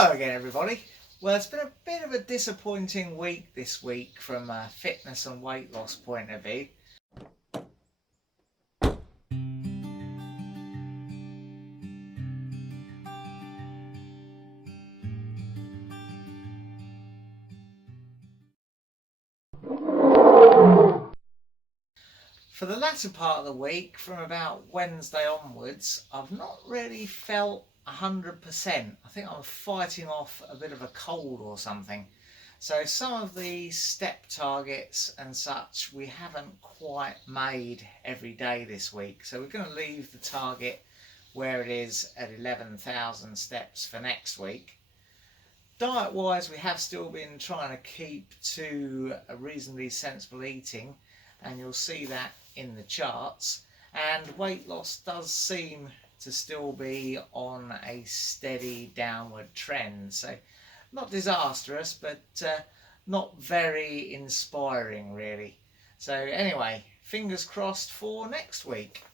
Hello again, everybody. Well, it's been a bit of a disappointing week this week from a fitness and weight loss point of view. For the latter part of the week, from about Wednesday onwards, I've not really felt 100%. I think I'm fighting off a bit of a cold or something. So some of the step targets and such we haven't quite made every day this week. So we're going to leave the target where it is at 11,000 steps for next week. Diet wise, we have still been trying to keep to a reasonably sensible eating, and you'll see that in the charts. And weight loss does seem to still be on a steady downward trend, so not disastrous, but not very inspiring really. So anyway, fingers crossed for next week.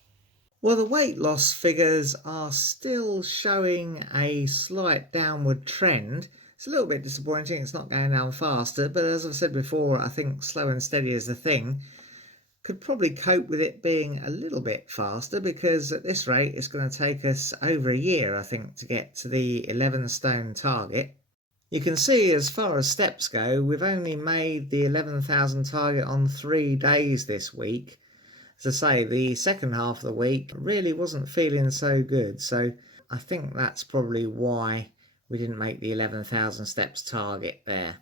Well, the weight loss figures are still showing a slight downward trend. It's a little bit disappointing, it's not going down faster, but as I've said before, I think slow and steady is the thing. Could probably cope with it being a little bit faster, because at this rate it's going to take us over a year, I think, to get to the 11 stone target. You can see as far as steps go, we've only made the 11,000 target on 3 days this week. As I say, the second half of the week really wasn't feeling so good, so I think that's probably why we didn't make the 11,000 steps target there.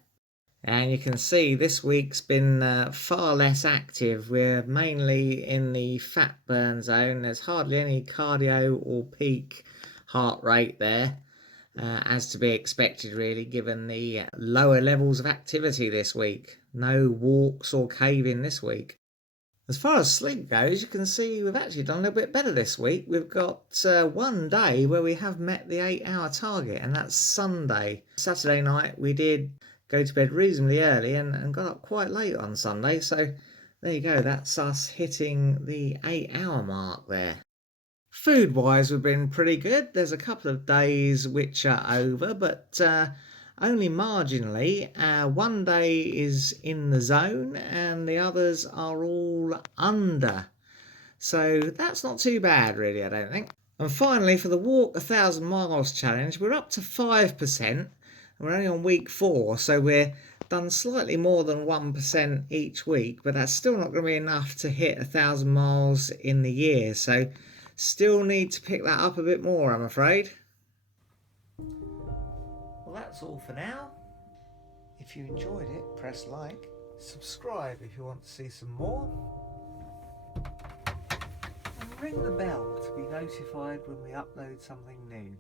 And you can see this week's been far less active. We're mainly in the fat burn zone. There's hardly any cardio or peak heart rate there, as to be expected really, given the lower levels of activity this week. No walks or caving this week. As far as sleep goes, you can see we've actually done a little bit better this week. We've got one day where we have met the 8-hour target, and that's Sunday. Saturday night we did go to bed reasonably early and got up quite late on Sunday, so there you go, that's us hitting the 8-hour mark there. Food wise, we've been pretty good. There's a couple of days which are over, but only marginally. One day is in the zone and the others are all under, so that's not too bad really, I don't think. And finally, for the walk 1,000 miles challenge, we're up to 5%. We're only on week 4, so we're done slightly more than 1% each week, but that's still not going to be enough to hit 1,000 miles in the year, so still need to pick that up a bit more, I'm afraid. Well, that's all for now. If you enjoyed it, press like, subscribe if you want to see some more, and ring the bell to be notified when we upload something new.